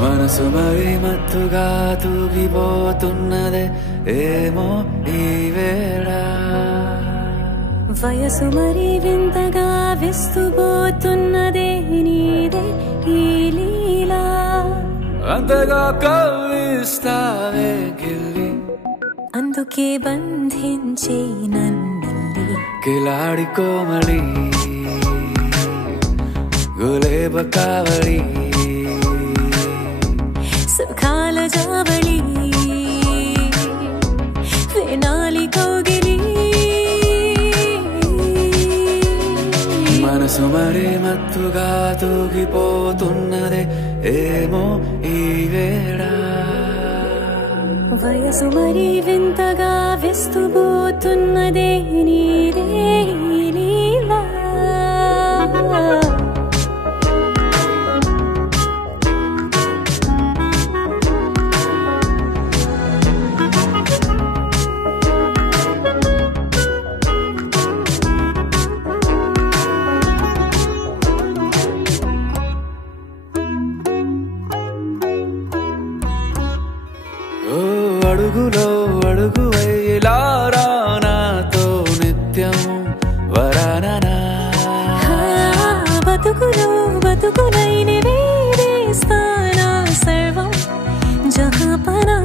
మనసు మరి మత్తుగా తూగిపోతున్నదే ఏమో ఈ వేళ వయసు మరి వింతగా విస్తుపోతున్నదే నీదే ఈ లీలా అంతగా కవ్విస్తావే గిల్లి అందుకే బంధించే నన్నిల్లి కిలాడి కోమలి గులేబ కావలి సుఖాల జావళి వేనాలి కౌగిలి మనసు మరి మత్తుగా తూగిపోతున్నదే ఏమో ఈ వేళ వయసు మరి వింతగా విస్తుపోతున్నదే నీదే ఈ లీలా అడుగులో అడుగు వేలారా నాతో నిత్యం వరాననా బతుకులో బతుకులైన వేరేస్తానా సర్వం జహాపనా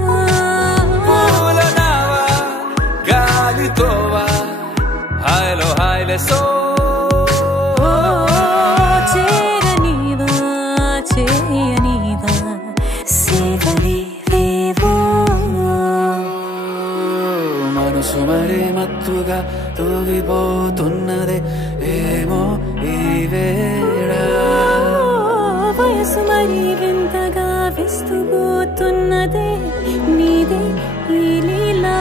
పూలనావా గాలితోవా హాయ్లో హాయ్లే సో చేరనివా చేయనివా సేవలే మనసు మరి మత్తుగా తూగిపోతున్నదే ఏమో ఈ వేళ వయసు మరి వింతగా విస్తుపోతున్నదే నీదే ఈ లీలా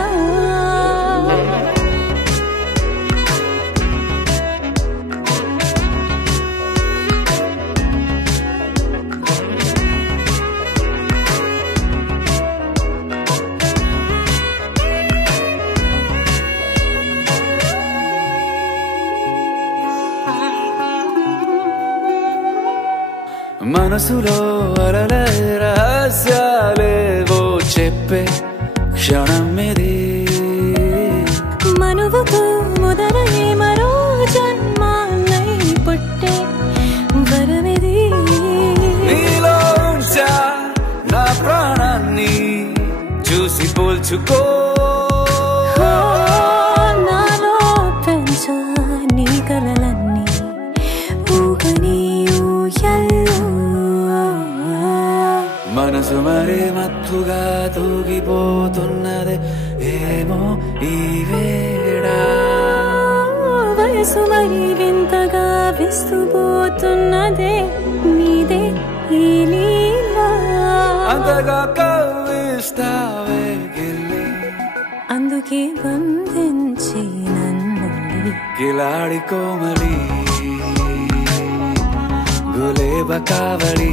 మనసులో అలలే రహస్యాలేవో చెప్పే క్షణం ఇది మనువుతో మొదలయ్యే మరో జన్మాన్నై పుట్టే వరమిది నీలో ఉంచా నా ప్రాణాన్ని చూసి పోల్చుకో నాలో పెంచా నీ కలలన్నీ ఊగని మనసు మరి మత్తుగా తూగిపోతున్నదే ఏమో ఈ వేళ వయసు మరి వింతగా విస్తుపోతున్నదే నీదే ఈ లీలా అంతగా కవ్విస్తావే గిల్లి అందుకే బంధించి నన్ను కిలాడి కోమలి గులేబ కావలి